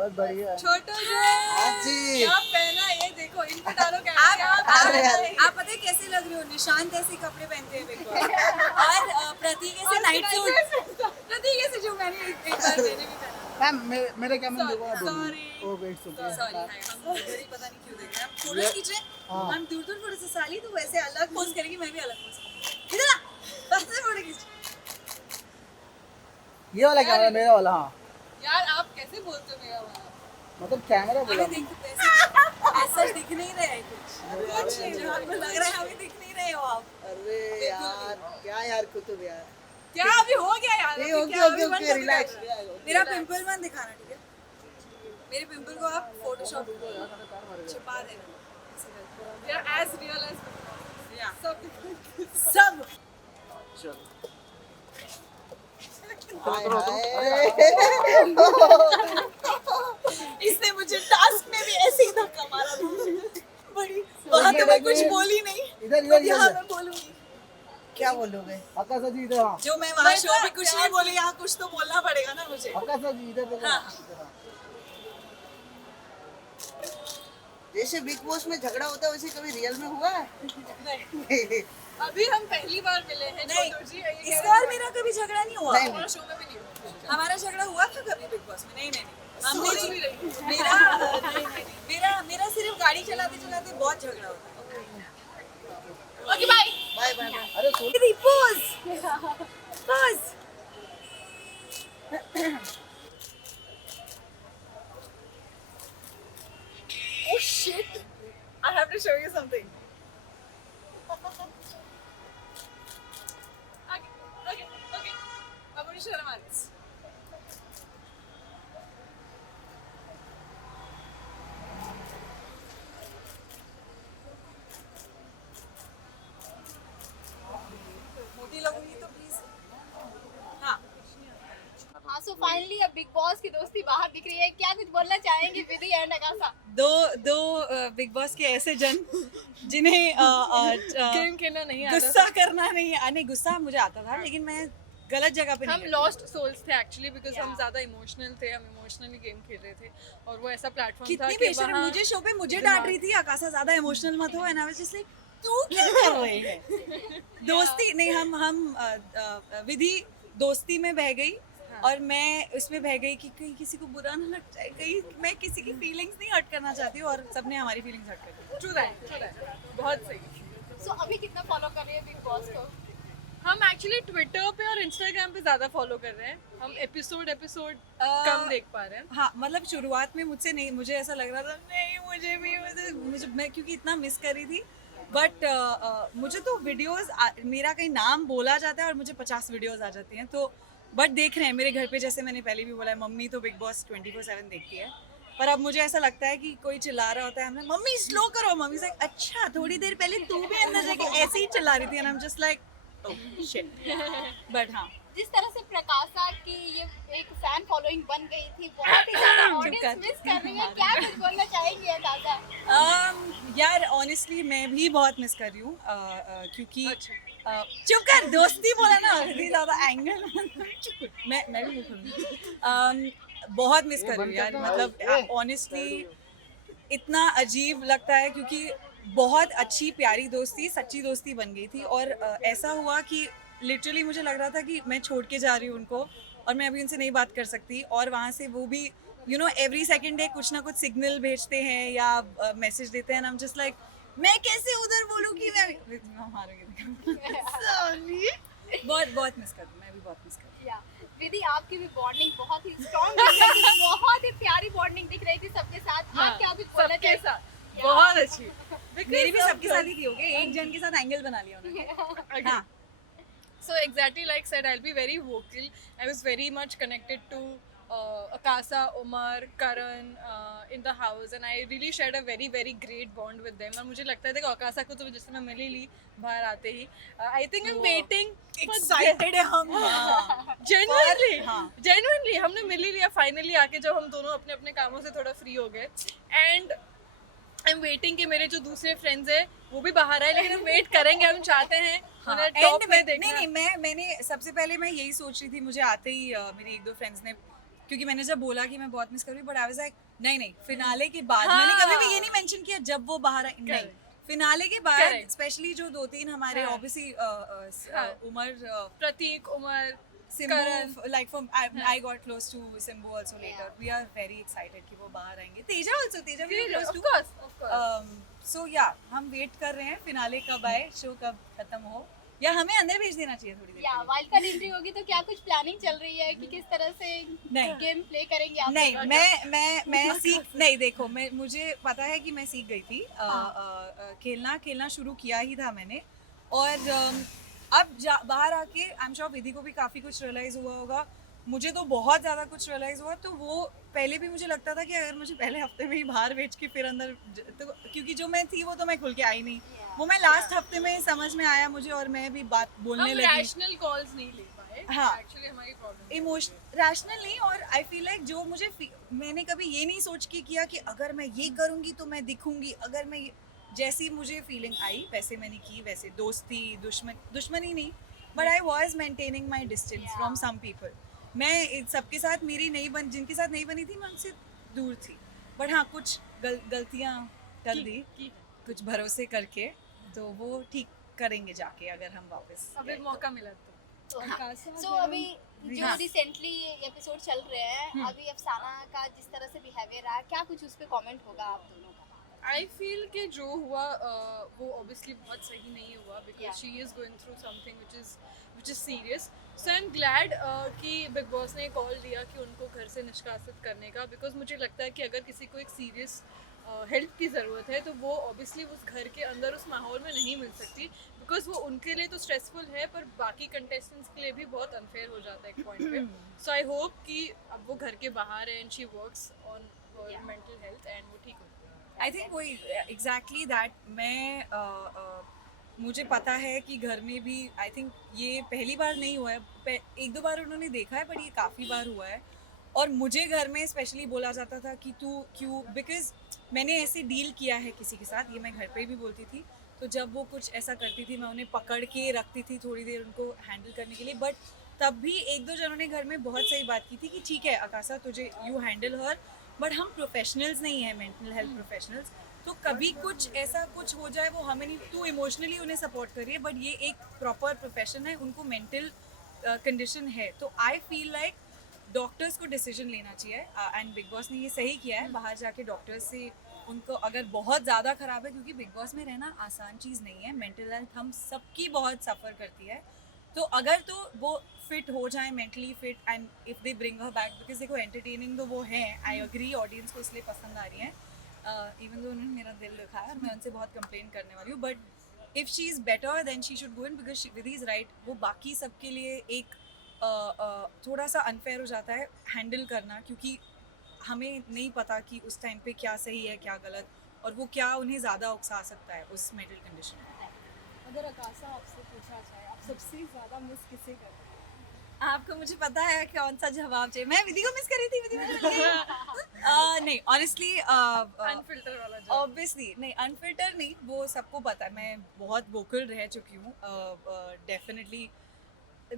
बस बढ़िया है। छोटू हाँ जी। क्या पहना ये देखो, इन पे डालो क्या। आप पता है कैसे लग रहे हो? निशांत ऐसे कपड़े पहनते हैं बिग बॉस और प्रतीक ऐसे नाइट सूट। प्रतीक ऐसे जो मैंने एक बार मैंने भी पहना। मैम मेरे कैमरे में देखो आप दोनों। Sorry. ओ वेट सुन। सॉरी हम इधर ही पता नहीं क्यों देख रहे हैं। हम फोटोज खींच रहे हैं। हाँ। हम दूर दूर फोटो से साली तो वैसे अलग पोज करेगी, मैं भी अलग पोज करूंगी। इधर आ, बस से फोटो खींच। ये वाला कैमरा मेरा वाला। हाँ यार आप कैसे बोलते हो मेरा वाला? मतलब कैमरा बोला। हमें देख तो ऐसा दिख नहीं रहा है कुछ नहीं, जो आपको लग रहा है हमें दिख नहीं रहे हो आप। अरे यार क्या यार कुतुब यार। क्या अभी हो गया यार? ये अभी ओके क्या ओके अभी बंद ओके कर रिलैक्स। दिया? मेरा पिंपल मत दिखाना, ठीक है? मेरे पिंपल को आप फोटोशॉप छुपा देना ऐसे करके। They are as real as या सब। सब चलो इसने मुझे टास्क में भी ऐसे ही धक्का मारा था। बड़ी वहाँ तो मैं कुछ बोली नहीं, इधर अब इधर यहाँ इधर मैं बोलूंगी। क्या बोलोगे? आकाश जी इधर। हाँ जो मैं वहाँ शो में कुछ नहीं बोली, यहाँ कुछ तो बोलना पड़ेगा ना मुझे। आकाश जी इधर देखो। हाँ। इधर, हाँ। जैसे बिग बॉस में झगड़ा होता है वैसे कभी रियल में हुआ है? नहीं, अभी हम पहली बार मिले हैं नहीं, छोटू जी। ये इस कह बार मेरा कभी झगड़ा नहीं हुआ। नहीं, हमारा शो में भी नहीं हुआ। हमारा झगड़ा हुआ था कभी बिग बॉस में? नहीं नहीं नहीं, हमने सोच नहीं। भी रही हूँ। मेरा नहीं, नहीं, नहीं, मेरा सिर्फ गाड़ी चलाते चलाते बहुत झगड़ा होता है। Okay bye. Bye bye bye. अरे सुन। दीदी pose pose. Oh shit! I have to show you something. Okay. I'm going to show them once. मोटी लगूंगी तो प्लीज। हाँ, हाँ सो फाइनली अब बिग बॉस की दोस्ती बाहर दिख रही है, क्या कुछ बोलना चाहेंगे विधि एंड आकाशा? दो बिग बॉस के ऐसे जन जिन्हें गेम खेलना नहीं आता। गुस्सा करना नहीं गुस्सा मुझे आता था, लेकिन मैं गलत जगह पे हम नहीं लॉस्ट सोल्स थे एक्चुअली, बिकॉज हम ज्यादा इमोशनल थे, हम इमोशनली गेम खेल रहे थे और वो ऐसा प्लेटफॉर्म था कितनी कि बेशर्म वहाँ मुझे शो पे मुझे डांट रही थी, आकाशा ज्यादा इमोशनल मत हो, and I was just like तू क्या कर रही है? दोस्ती नहीं, हम विधि दोस्ती में बह गई और मैं उसमें बह गई कि कहीं किसी को बुरा ना लग जाए, कहीं मैं किसी की फीलिंग्स नहीं हर्ट करना चाहती हूँ और सबने हमारी फीलिंग्स हर्ट कर दी। ट्रू दैट बहुत सही। सो अभी कितना फॉलो कर रही है बिग बॉस को? हम एक्चुअली ट्विटर पे और इंस्टाग्राम पे ज्यादा फॉलो कर रहे हैं। हम एपिसोड कम देख पा रहे हैं। हाँ, मतलब शुरुआत में मुझसे नहीं, मुझे ऐसा लग रहा था नहीं मुझे भी मुझे मैं क्योंकि इतना मिस कर रही थी, बट मुझे तो वीडियोस मेरा कहीं नाम बोला जाता है और मुझे 50 वीडियोस आ जाती हैं, तो बट देख रहे हैं मेरे घर पे, जैसे मैंने पहले भी बोला है, मम्मी तो बिग बॉस 24/7 देखती है, पर अब मुझे ऐसा लगता है कि कोई चिल्ला रहा होता है, हमने मम्मी स्लो करो, मम्मी से अच्छा थोड़ी देर पहले तू भी अंदर जाके ऐसे ही चिल्ला रही थी, and I am just like shit. But हाँ, जिस तरह से प्रकाशा की ये एक फैन फॉलोइंग बन गई थी, बहुत ही ज्यादा चुप ऑडियंस कर। मिस कर रही है, क्या कुछ बोलना चाहेंगी आकाशा? यार ऑनेस्टली मैं भी बहुत मिस कर रही हूँ, क्योंकि चुप कर, दोस्ती बोला ना, इतनी ज्यादा एंगल मैं भी बोलूँगी, बहुत मिस कर रही हूँ यार, मतलब ऑनेस्टली इतना अजीब लगता है क्योंकि बहुत अच्छी प्यारी दोस्ती, सच्ची दोस्ती बन गई थी और ऐसा हुआ कि लिटरली मुझे लग रहा था कि मैं छोड़ के जा रही हूँ उनको और मैं अभी उनसे नहीं बात कर सकती, और वहाँ से वो भी एवरी सेकंड डे कुछ ना कुछ सिग्नल भेजते हैं या मैसेज देते हैं, आई एम जस्ट लाइक मैं कैसे उधर बोलूँ कि मैं सॉरी। बहुत मिस कर रही हूँ, मैं भी बहुत मिस कर रही हूँ। या विधि आपकी भी बॉन्डिंग बहुत ही स्ट्रांग दिख रही थी, बहुत ही प्यारी बॉन्डिंग दिख रही थी सबके साथ। आप क्या कुछ बोलना सबके चाहेंगे? साथ बहुत अच्छी। मेरी भी सबके साथ ही थी, ओके, एक जन के साथ एंगल बना लिया उन्होंने। हाँ, So exactly like said, I'll be very vocal. I was very much connected to Akasa, Omar, Karan in the house, and I really shared a very very great bond with them. और मुझे लगता है देखो Akasa को तो जैसे मैं मिली ली बाहर आते ही, I think I'm waiting for excited है हम। genuinely हमने मिल ही लिया फाइनली आके, जब हम दोनों अपने अपने कामों से थोड़ा फ्री हो गए, एंड आई एम वेटिंग कि मेरे जो दूसरे फ्रेंड्स हैं वो भी बाहर आए, लेकिन हम वेट करेंगे, हम चाहते हैं उन्हें टॉप में देखना। नहीं मैंने सबसे पहले मैं यही सोच रही थी, मुझे आते ही मेरे एक दो फ्रेंड्स ने क्योंकि मैंने जब बोला कि मैं बहुत मिस कर रही हूँ, बट आई वाज लाइक नहीं फिनाले के बाद हाँ। मैंने कभी भी ये नहीं मेंशन किया जब वो बाहर आए, नहीं फिनाले के बाद Correct. स्पेशली जो 2-3 हमारे हाँ। ऑब्वियसली हाँ। उमर प्रतीक, Umar, Simbu, Karan. like from I got close to Simbu also later. We are very excited कि वो बाहर आएंगे. Teja also, Teja we are close of to. course, of course. So yeah, हम wait कर रहे हैं फिनाले कब आए, शो कब खत्म हो, या हमें अंदर भेज देना चाहिए थोड़ी देर या के लिए. वाइल्ड कार्ड एंट्री होगी तो क्या कुछ प्लानिंग चल रही है कि किस तरह से नहीं. गेम प्ले करेंगे आप नहीं, लोग? मैं सीख नहीं, देखो मुझे पता है कि मैं सीख गई थी. खेलना शुरू किया ही था मैंने, और अब बाहर आके आई एम श्योर विधि को भी काफ़ी कुछ रियलाइज़ हुआ होगा, मुझे तो बहुत ज़्यादा कुछ रियलाइज़ हुआ. तो वो पहले भी मुझे लगता था कि अगर मुझे पहले हफ्ते में ही बाहर भेज के फिर अंदर तो क्योंकि जो मैं थी वो तो मैं खुल के आई नहीं, वो मैं लास्ट हफ्ते में समझ में आया मुझे, और मैं भी बात बोलने हम लगी. रैशनल कॉल्स नहीं ले पाए. हाँ. एक्चुअली हमारी प्रॉब्लम. इमोशन रैशनल नहीं, और आई फील लाइक जो मैंने कभी ये नहीं सोच के किया कि अगर मैं ये करूँगी तो मैं दिखूंगी, अगर मैं जैसी मुझे फीलिंग आई वैसे मैंने की, वैसे दोस्ती दुश्मनी नहीं, but I was maintaining my distance from some people. मैं सबके साथ मेरी जिनके साथ नहीं बनी थी मैं उनसे दूर थी, बट हाँ कुछ गलतियाँ कर दी कुछ भरोसे करके, तो वो ठीक करेंगे जाके अगर हम वापस अभी मौका मिला तो. सो अभी जो हाँ. रिसेंटली एपिसोड चल रहे हैं, अभी अफसाना का जिस तरह से बिहेवियर रहा, क्या कुछ उस पे कमेंट होगा आप दोनों का? आई फील कि जो हुआ वो ऑब्वियसली बहुत सही नहीं हुआ, because Yeah. She is going through something which is serious. So I am glad कि बिग बॉस ने कॉल दिया कि उनको घर से निष्कासित करने का, बिकॉज मुझे लगता है कि अगर किसी को एक सीरियस हेल्प की ज़रूरत है तो वो ऑब्वियसली उस घर के अंदर उस माहौल में नहीं मिल सकती, बिकॉज वो उनके लिए तो स्ट्रेसफुल है पर बाकी कंटेस्टेंट्स के लिए भी बहुत अनफेयर हो जाता है एक पॉइंट पे. सो आई होप कि अब वो घर के बाहर है and she works on Yeah. Mental health and वो ठीक हो. आई थिंक वही एग्जैक्टली दैट. मुझे पता है कि घर में भी आई थिंक ये पहली बार नहीं हुआ है, एक दो बार उन्होंने देखा है, बट ये काफ़ी बार हुआ है. और मुझे घर में स्पेशली बोला जाता था कि तू क्यों, बिकॉज मैंने ऐसे डील किया है किसी के साथ, ये मैं घर पे भी बोलती थी, तो जब वो कुछ ऐसा करती थी मैं उन्हें पकड़ के रखती थी थोड़ी देर उनको हैंडल करने के लिए. बट तब भी एक दो जनों ने घर में बहुत सही बात की थी कि ठीक है आकाशा तुझे यू हैंडल हर, बट हम प्रोफेशनल्स नहीं हैं, मेंटल हेल्थ प्रोफेशनल्स, तो कभी कुछ ऐसा कुछ हो जाए वो हमें नहीं, तू इमोशनली उन्हें सपोर्ट करिए, बट ये एक प्रॉपर प्रोफेशन है, उनको मेंटल कंडीशन है. तो आई फील लाइक डॉक्टर्स को डिसीजन लेना चाहिए, एंड बिग बॉस ने ये सही किया है, बाहर जाके डॉक्टर्स से उनको अगर बहुत ज़्यादा ख़राब है, क्योंकि बिग बॉस में रहना आसान चीज़ नहीं है, मेंटल हेल्थ हम सबकी बहुत सफ़र करती है, तो अगर तो वो फिट हो जाए mentally fit, and if they bring her back, because देखो एंटरटेनिंग तो वो है, आई एग्री ऑडियंस को इसलिए पसंद आ रही है, इवन दो उन्होंने मेरा दिल दुखाया और मैं उनसे बहुत कंप्लेन करने वाली हूँ, but if she is better than she should go in, because Vidhi is right, वो बाकी सबके लिए एक थोड़ा सा अनफेयर हो जाता है हैंडल करना, क्योंकि हमें नहीं पता कि उस टाइम पे क्या सही है क्या गलत, और वो क्या उन्हें ज़्यादा उकसा सकता है उस मेंटल कंडीशन में. अगर आकाशा आपसे पूछा जाए आप सबसे ज़्यादा मिस किसे करते हैं? आपको मुझे पता है कौन सा जवाब चाहिए. मैं विधि को मिस कर रही थी, विधि नहीं ऑनेस्टली अनफिल्टर वाला जवाब. ऑब्वियसली नहीं, अनफिल्टर नहीं, वो सबको पता है, मैं बहुत वोकल रह चुकी हूँ. डेफिनेटली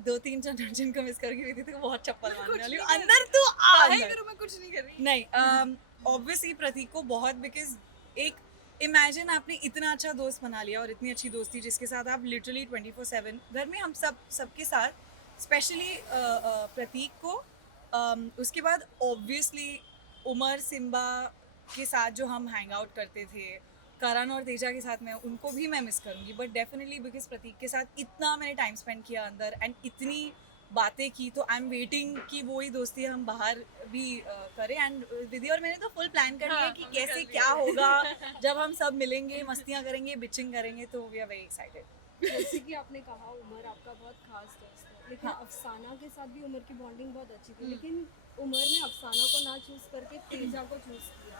2-3 जन जिनको मिस करके विधि तो बहुत चप्पल मारने वाली हूँ अंदर, तो काहे करूँ, मैं कुछ नहीं कर रही. नहीं ऑब्वियसली प्रतीक को बहुत, बिकॉज एक इमेजिन आपने इतना अच्छा दोस्त बना लिया और इतनी अच्छी दोस्ती जिसके साथ आप लिटरली 24/7 घर में, हम सबके साथ, स्पेशली प्रतीक को, उसके बाद ऑब्वियसली उमर सिम्बा के साथ जो हम हैंग आउट करते थे, करण और तेजा के साथ मैं उनको भी मैं मिस करूँगी, बट डेफिनेटली बिकॉज प्रतीक के साथ इतना मैंने टाइम स्पेंड किया अंदर एंड इतनी बातें की, तो आई एम वेटिंग कि वही दोस्ती हम बाहर भी करें. एंड विधि और मैंने तो फुल प्लान कर लिया हाँ, कि हमने कैसे कर लिया. क्या होगा जब हम सब मिलेंगे, मस्तियाँ करेंगे, बिचिंग करेंगे, तो वी आर वेरी एक्साइटेड. जैसे कि आपने कहा उमर आपका बहुत खास दोस्त है, लेकिन हाँ. अफसाना के साथ भी उमर की बॉन्डिंग बहुत अच्छी थी, लेकिन उमर ने अफसाना को ना चूज करके तेजा को चूज किया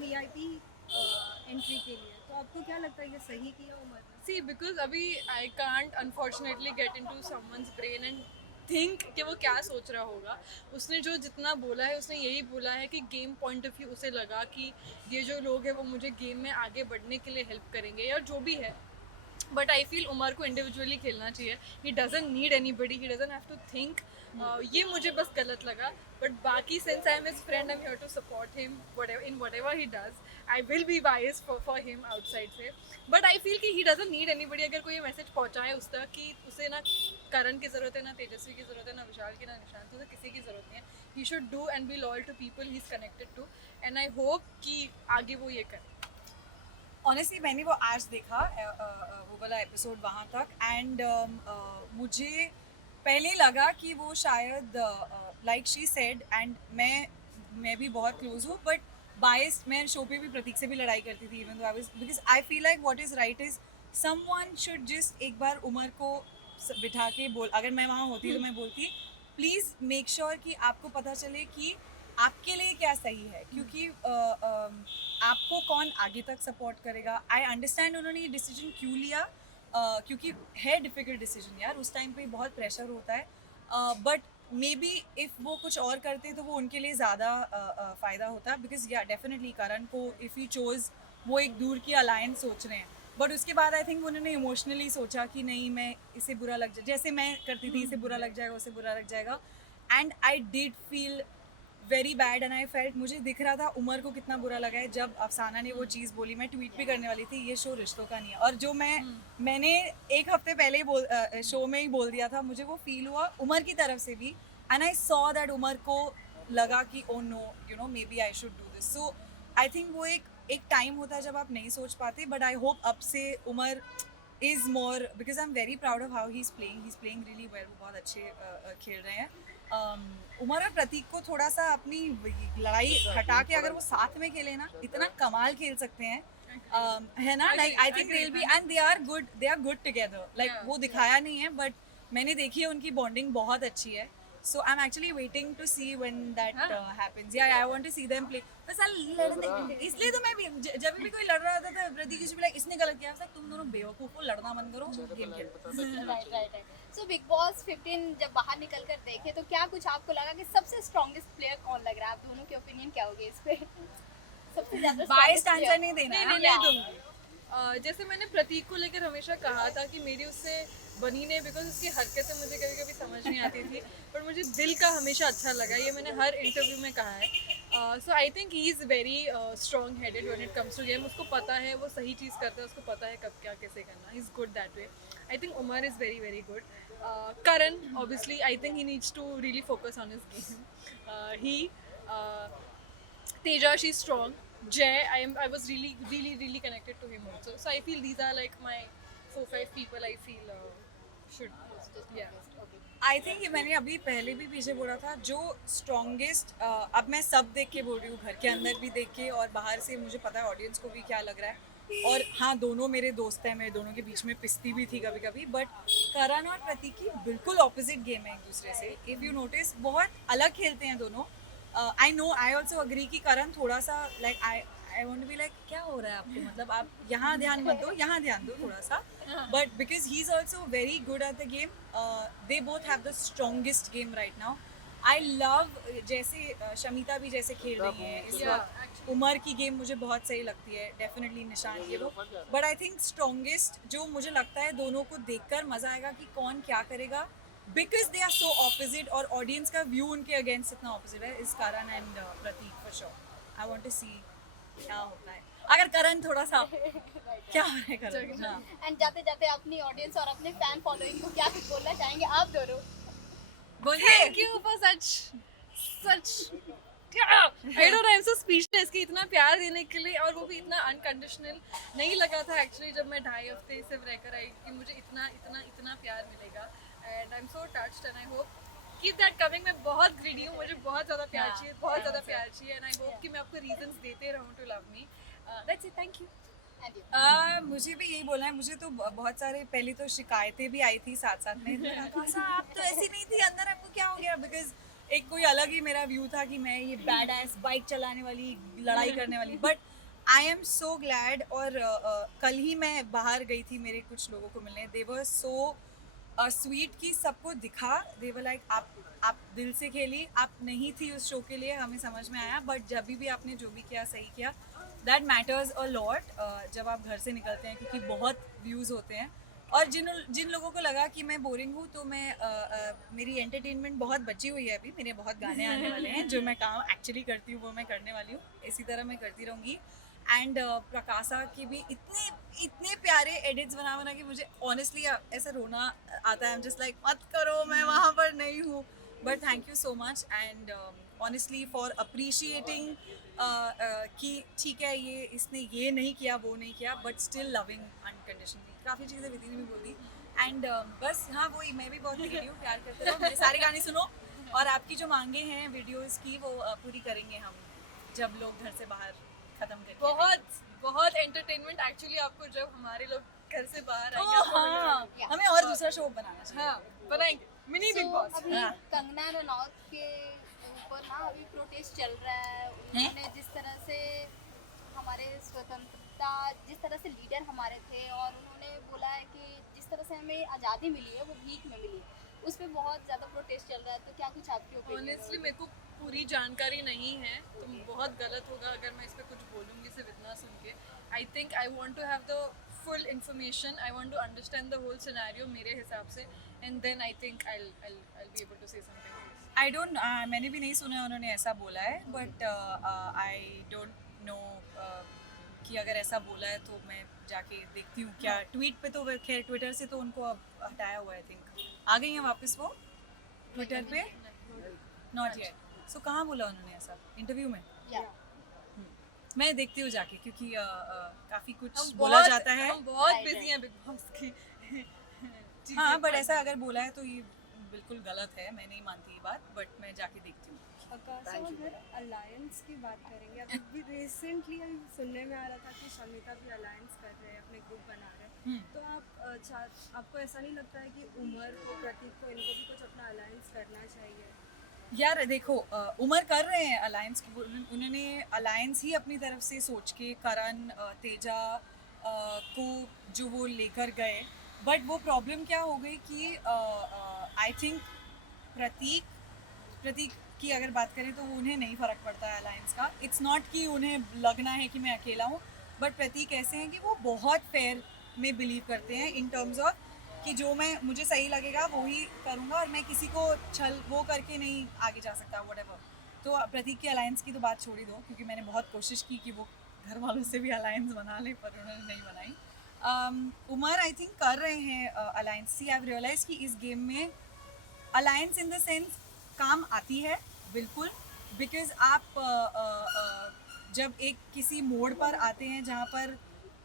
VIP एंट्री के लिए. तो आपको क्या लगता है ये सही किया उमर ने? See, because अभी I can't unfortunately get into someone's brain and think कि वो क्या सोच रहा होगा. उसने जो जितना बोला है उसने यही बोला है कि गेम पॉइंट ऑफ व्यू उसे लगा कि ये जो लोग हैं वो मुझे गेम में आगे बढ़ने के लिए हेल्प करेंगे या जो भी है. बट आई फील उमर को इंडिविजुअली खेलना चाहिए. He doesn't need anybody, he doesn't have to think. ये मुझे बस गलत लगा. बट बाकी since I am his friend, I am here to support him in whatever he does. I will be biased for him outside से. But I feel कि ही doesn't need anybody. अगर कोई मैसेज पहुंचाए उस तक कि उसे ना करण की ज़रूरत है, ना तेजस्वी की ज़रूरत है, ना विशाल की, ना निशांत, उसे किसी की ज़रूरत नहीं है. He should do and be loyal to people he is connected to. And I hope कि आगे वो ये करे. ऑनेस्टली मैंने वो आज देखा वो वाला एपिसोड वहाँ तक, एंड मुझे पहले लगा कि वो शायद लाइक शी सेड, एंड मैं भी बहुत क्लोज हूँ, बट बायस्ड. मैं शो पे भी प्रतीक से भी लड़ाई करती थी, even though I was, because I feel like what is right is someone should just एक बार उमर को बिठा के बोल. अगर मैं वहाँ होती तो मैं बोलती प्लीज़ मेक श्योर कि आपको पता चले कि आपके लिए क्या सही है, क्योंकि आपको कौन आगे तक सपोर्ट करेगा. आई अंडरस्टैंड उन्होंने ये डिसीजन क्यों लिया, क्योंकि है डिफ़िकल्ट डिसीजन यार, उस टाइम पे बहुत प्रेशर होता है. बट मे बी इफ़ वो कुछ और करते तो वो उनके लिए ज़्यादा फ़ायदा होता, बिकॉज या डेफिनेटली करण को इफ़ यू चोज़ वो एक दूर की अलायंस सोच रहे हैं, बट उसके बाद आई थिंक उन्होंने इमोशनली सोचा कि नहीं, मैं इसे बुरा लग जाए, जैसे मैं करती थी, इसे बुरा लग जाएगा, उसे बुरा लग जाएगा. And I did feel very bad, and I felt, मुझे दिख रहा था उमर को कितना बुरा लगा है जब अफसाना ने वो चीज़ बोली. मैं ट्वीट भी करने वाली थी, ये शो रिश्तों का नहीं है, और जो मैंने एक हफ्ते पहले ही शो में ही बोल दिया था, मुझे वो फील हुआ उमर की तरफ से भी. And I saw that Umar को लगा कि oh no, you know, maybe I should do this. So I think वो एक टाइम होता है जब आप नहीं सोच पाते, बट आई होप अब से Umar is more, because I am very proud of how he is playing really well. वो बहुत अच्छे खेल रहे हैं. उमर और प्रतीक को थोड़ा सा अपनी लड़ाई हटा के अगर वो साथ में खेले ना, इतना कमाल खेल सकते हैं, है ना. Like I think they will be, and they are good together. Like वो दिखाया नहीं है, बट मैंने देखी है उनकी बॉन्डिंग बहुत अच्छी है. So I'm actually waiting to see when that happens. Yeah, I want to see them play. बस इसलिए तो मैं भी जब भी कोई लड़ रहा होता था प्रतीक जी भी लाइक इसने गलत किया, तुम दोनों बेवकूफ हो, लड़ना बंद करो, गेम खेलो. राइट. सो बिग बॉस 15 जब बाहर निकल कर देखे तो क्या कुछ आपको लगा कि सबसे स्ट्रॉन्गेस्ट प्लेयर कौन लग रहा है? आप दोनों के ओपिनियन क्या होगी इस पे? सबसे ज्यादा बायस्ड आंसर नहीं देना. नहीं दूंगी. जैसे मैंने प्रतीक को लेकर हमेशा कहा था कि मेरी उससे बनी नहीं, बिकॉज उसकी हरकतें मुझे कभी कभी समझ नहीं आती थी, पर मुझे दिल का हमेशा अच्छा लगा. ये मैंने हर इंटरव्यू में कहा है. So I think he is very strong headed when it comes to game. उसको पता है वो सही चीज़ करता है, उसको पता है कब क्या कैसे करना. He is good that way. I think Umar is very very good. Karan, obviously, I think he needs to really focus on his game. Teja, she's strong. Jay, I was really connected to him also. So I feel these are like my 4-5 people I feel should. Yeah. I think ये मैंने अभी पहले भी पीछे बोला था, जो strongest, अब मैं सब देख के बोल रही हूँ, घर के अंदर भी देख के और बाहर से मुझे पता है ऑडियंस को भी क्या लग रहा है. और हाँ, दोनों मेरे दोस्त हैं, मेरे दोनों के बीच में पिसती भी थी कभी कभी, बट करण और प्रतीक की बिल्कुल ऑपोजिट गेम है एक दूसरे से. इफ़ यू नोटिस, बहुत अलग खेलते हैं दोनों. I know, I also agree कि करण थोड़ा सा like I want to be like क्या हो रहा है आपको, मतलब आप यहाँ ध्यान मत दो, यहाँ ध्यान दो थोड़ा सा. But because he is also very good at the game, they both have the strongest game right now. I love जैसे शमिता भी जैसे खेल रही है इस वक्त. उमर की गेम मुझे बहुत सही लगती है, डेफिनेटली निशान ये वो. बट आई थिंक स्ट्रॉन्गेस्ट जो मुझे लगता है, दोनों को देखकर मजा आएगा कि कौन क्या करेगा, because they are so opposite और ऑडियंस का व्यू उनके अगेंस्ट इतना ऑपोजिट है. इस Karan and Prateek for sure. I want to see क्या होता है. अगर करण थोड़ा सा क्या हो रहा है करण. एंड जाते जाते अपनी ऑडियंस और अपने फैन फॉलोइंग को क्या कुछ बोलना चाहेंगे आप दोनों? Thank you for such I don't know, I'm so speechless कि इतना प्यार देने के लिए, और वो भी इतना अनकंडीशनल. नहीं लगा था एक्चुअली जब मैं 2.5 हफ्ते सिर्फ रहकर आई कि मुझे इतना प्यार मिलेगा. And I am so touched and I hope keep that coming. मैं बहुत ग्रीडी हूँ, मुझे बहुत ज़्यादा प्यार चाहिए, बहुत ज़्यादा प्यार चाहिए. एंड आई होप कि मैं आपको रीजंस देते रहूँ to love me. That's it. Thank you. मुझे भी यही बोलना है. मुझे तो बहुत सारे पहले तो शिकायतें भी आई थी साथ साथ में, आप तो ऐसी नहीं थी, अंदर आपको क्या हो गया, बिकॉज एक कोई अलग ही मेरा व्यू था कि मैं ये बैड एस बाइक चलाने वाली, लड़ाई करने वाली. But I am so glad. और कल ही मैं बाहर गई थी मेरे कुछ लोगों को मिलने. दे वर सो स्वीट की सबको दिखा. दे वर लाइक आप दिल से खेली, आप नहीं थी उस शो के लिए, हमें समझ में आया, बट जब भी आपने जो भी किया सही किया. दैट मैटर्स अ लॉट जब आप घर से निकलते हैं, क्योंकि बहुत व्यूज़ होते हैं। और जिन लोगों को लगा कि मैं बोरिंग हूँ, तो मैं मेरी एंटरटेनमेंट बहुत बची हुई है अभी, मेरे बहुत गाने आने वाले हैं, जो मैं काम एक्चुअली करती हूँ वो मैं करने वाली हूँ, इसी तरह मैं करती रहूँगी। एंड प्रकाशा की भी इतने प्यारे एडिट्स बना के मुझे ऑनेस्टली ऐसा रोना आता है। आई एम जस्ट लाइक मत करो, मैं वहाँ पर नहीं हूँ। But thank you so much and honestly for appreciating कि ठीक है ये इसने ये नहीं किया वो नहीं किया, बट स्टिल लविंग अनकंडीशनली। काफ़ी चीज़ें विधि ने भी बोल दी एंड बस हाँ वही, मैं भी बहुत क्रिएटिव हूँ, प्यार करते रहो, मेरे सारे गाने सुनो और आपकी जो मांगे हैं वीडियोस की वो पूरी करेंगे हम जब लोग घर से बाहर खत्म करेंगे। बहुत एंटरटेनमेंट एक्चुअली आपको जब हमारे लोग घर से बाहर आएंगे तो हाँ, हमें और दूसरा शो बनाना चाहिए। हाँ बनाएंगे मिनी बिग बॉस। अभी कंगना रनौत के ऊपर ना अभी प्रोटेस्ट चल रहा है। उन्होंने जिस तरह से हमारे स्वतंत्रता, जिस तरह से लीडर हमारे थे, और उन्होंने बोला है कि जिस तरह से हमें आज़ादी मिली है वो भीख में मिली है, उस पर बहुत ज़्यादा प्रोटेस्ट चल रहा है। तो क्या कुछ आपकी ओपिनियन? ऑनेस्टली मेरे को पूरी जानकारी नहीं है, तो बहुत गलत होगा अगर मैं इस पर कुछ बोलूँगी सिर्फ इतना सुन के। I think I want to have the full information, I want to understand the whole scenario मेरे हिसाब से, and then I think I be able to say something. I don't, मैंने भी नहीं सुना उन्होंने ऐसा बोला है, बट आई डोंट नो कि अगर ऐसा बोला है तो मैं जाके देखती हूँ क्या। ट्वीट पे तो खैर ट्विटर से तो उनको अब हटाया हुआ है, आई थिंक आ गई हैं वापस वो ट्विटर पे, नॉट येट। सो कहाँ बोला उन्होंने ऐसा, इंटरव्यू में? मैं देखती हूँ जाके, क्योंकि काफ़ी कुछ बोला जाता है। हम बहुत बिजी हैं बिग बॉस की। हाँ बट ऐसा अगर बोला है तो ये बिल्कुल गलत है, मैं नहीं मानती ये बात, बट मैं जाके देखती हूँ। आकाशा अगर अलायंस की बात करेंगे, अभी रिसेंटली अभी सुनने में आ रहा था कि शमिता भी अलायंस कर रहे हैं, अपने ग्रुप बना रहे हैं, तो आपको ऐसा नहीं लगता है कि उमर को, प्रतीक को, इनको भी कुछ अपना अलायंस करना चाहिए? यार देखो, उमर कर रहे हैं अलायंस, उन्होंने अलायंस ही अपनी तरफ से सोच के करण, तेजा को जो वो लेकर गए, बट वो प्रॉब्लम क्या हो गई कि आई थिंक प्रतीक की अगर बात करें तो उन्हें नहीं फ़र्क पड़ता है अलायंस का। इट्स नॉट कि उन्हें लगना है कि मैं अकेला हूँ, बट प्रतीक ऐसे हैं कि वो बहुत फेयर में बिलीव करते हैं इन टर्म्स ऑफ कि जो मुझे सही लगेगा वो ही करूँगा, और मैं किसी को छल वो करके नहीं आगे जा सकता व्हाटएवर। तो प्रतीक के अलायंस की तो बात छोड़ ही दो, क्योंकि मैंने बहुत कोशिश की कि वो घर वालों से भी अलायंस बना ले, पर उन्होंने नहीं बनाई। उमर आई थिंक कर रहे हैं अलायंस। सी आई रियलाइज कि इस गेम में अलायंस इन द सेंस काम आती है बिल्कुल, बिकॉज आप जब एक किसी मोड़ पर आते हैं जहाँ पर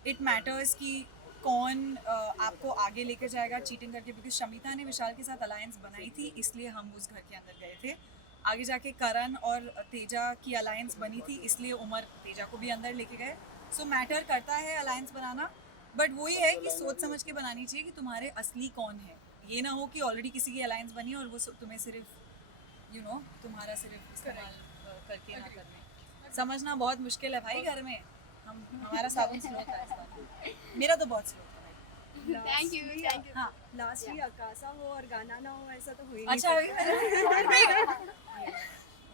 इट मैटर्स कि कौन आपको आगे लेकर जाएगा चीटिंग करके, बिकॉज शमिता ने विशाल के साथ अलायंस बनाई थी, इसलिए हम उस घर के अंदर गए थे। आगे जाके करण और तेजा की अलायंस बनी थी, इसलिए उमर तेजा को भी अंदर लेके गए। सो मैटर करता है अलायंस बनाना, बट वही है कि सोच समझ के बनानी चाहिए कि तुम्हारे असली कौन है। ये ना हो कि ऑलरेडी किसी की अलायंस बनी और वो तुम्हें सिर्फ तुम्हारा सिर्फ इस्तेमाल करके ना करने। समझना बहुत मुश्किल है भाई घर में, हमारा साबुन स्लो था इस बार, मेरा तो बहुत स्लो था। Thank you. हाँ, लास्टली आकाशा हो और गाना ना हो, ऐसा तो हो ही अच्छा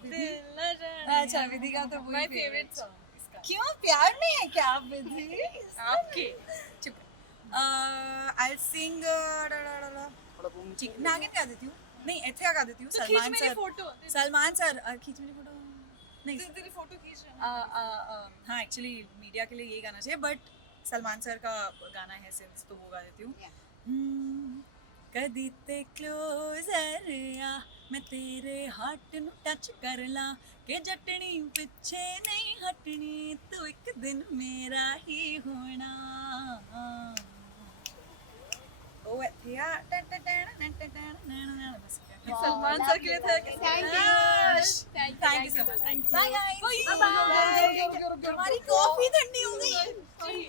नहीं। अच्छा विधि का तो माय वही फेवरेट सॉन्ग इसका। क्यों, प्यार में है क्या आप विधि? आपके चुप। आई सिंग नागिन गा देती हूँ, नहीं एथिया गा देती हूँ। तो खींच सलमान मेरी सर, फोटो, सलमान सर खींच मेरी फोटो नहीं, तेरी फोटो खींच रहा हूँ। हाँ एक्चुअली मीडिया के लिए ये गाना चाहिए, बट सलमान सर का गाना है सिंस, तो वो गा देती हूँ। कदी ते क्लोजर आ मैं तेरे हार्ट नु टच कर ला के जटनी पिछे नहीं हटनी, तू एक दिन मेरा ही होना। ओ एथिया सलमान सर के लिए था कि thank you so much, thank you, bye guys, bye. हमारी कॉफी ठंडी हो गई।